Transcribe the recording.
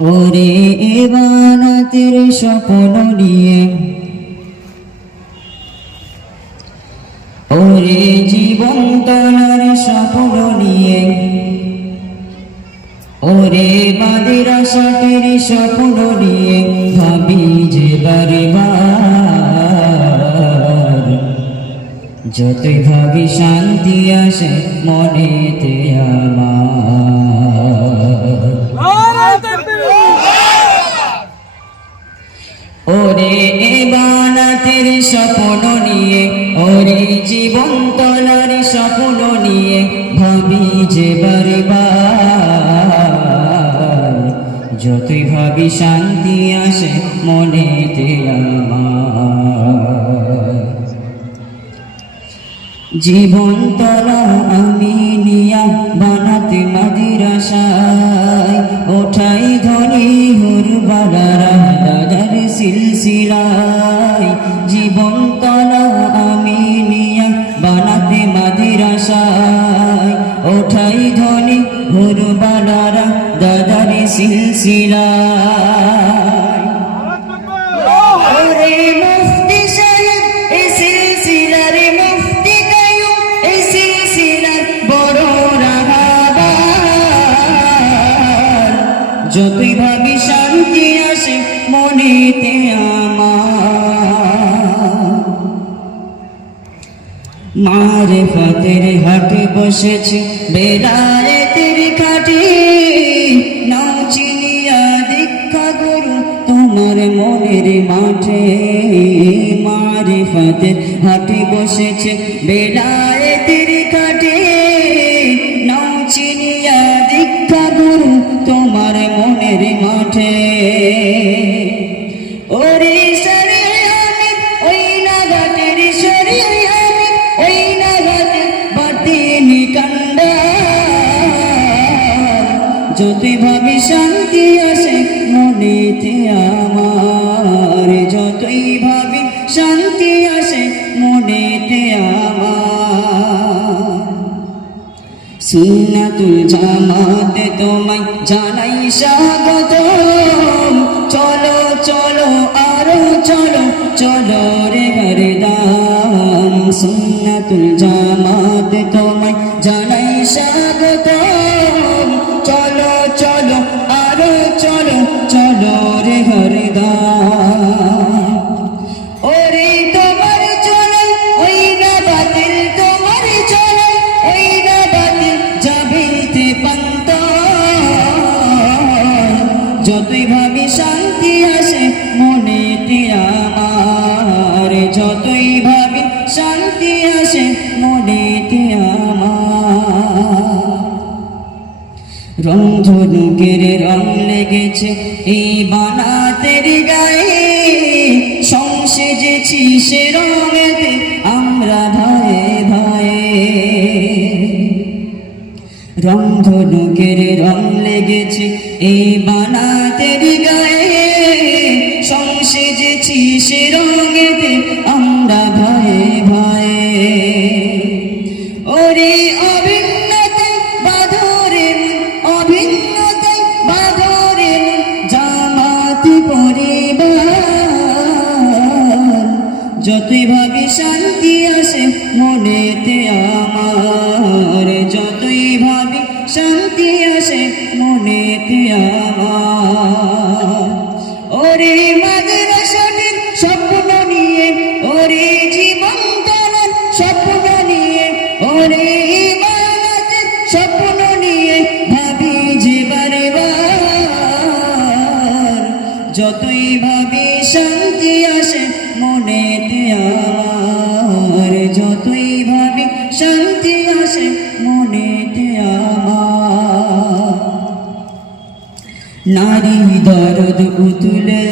ওরে এবানাতের স্বপ্ন নিয়ে। ওরে জীবন তলার স্বপ্ন নিয়ে। ওরে বাদের আশাকের স্বপ্ন নিয়ে ভাবি যে বারবার। যতই ভাবি শান্তি আসে মনেতে আমার স্বপ্ন নিয়ে জীবন স্বপ্ন নিয়ে, ভাবি যে যতই ভাবি শান্তি আসে আমার। জীবন তলা আমি নিয়া বানাতে মাদিরাশায় ওঠাই ধনি হুর বালারা দাদার সিলসিলায়। এই সিলসিলার বড় রাহাবার। যতই ভাবি শান্তি আসে মনেতে আমার। মারে ফাতের হাটে বসেছে বেলায়েতের খাটে নাও চিনিয়া দীক্ষা গুরু, তোমার মনের মাঠে মারে ফাতে হাটে বসেছে বেলায়েতের খাটে নাও চিনিয়া দীক্ষা গুরু, তোমার মনের মাঠে যতই ভাবি শান্তি আসে, মনেতে আমার। যতই ভাবি শান্তি আসে, মনেতে আমার। সুন্নাতুল জামাতে তোমায় জানাই স্বাগত চলো চলো, আরও চলো চলো রে হরদাম সুন্নাতুল জামাতে শান্তি আসে মনেতে আমার। যতই ভাবি শান্তি আসে মনেতে আমার। রংধনুকের রং লেগেছে এই বানাতের গায়ে। সংসেজেছি সে রঙেতে আমরা রংধনুকের রং লেগেছে এই বানাতের গায়ে সংসেজেছি সে রঙেতে, আমরা ভয়ে ভয়ে। ওরে অভিন্নতে বাধরে অভিন্নতে বাধরে জামাতি পরিবার। যতই ভাবি শান্তি আসে, মনেতে আমার ভাবি শান্তি আসে মনেতে আমার। ওরে মাদ্রাসাটির স্বপ্ন নিয়ে, ওরে জীবন গণন স্বপ্ন নিয়ে, ওরে স্বপ্ন নিয়ে ভাবি যে যতই ভাবি শান্তি ভাবি শান্তি আসে মনেতে আমার। নারী দরদ উতুলে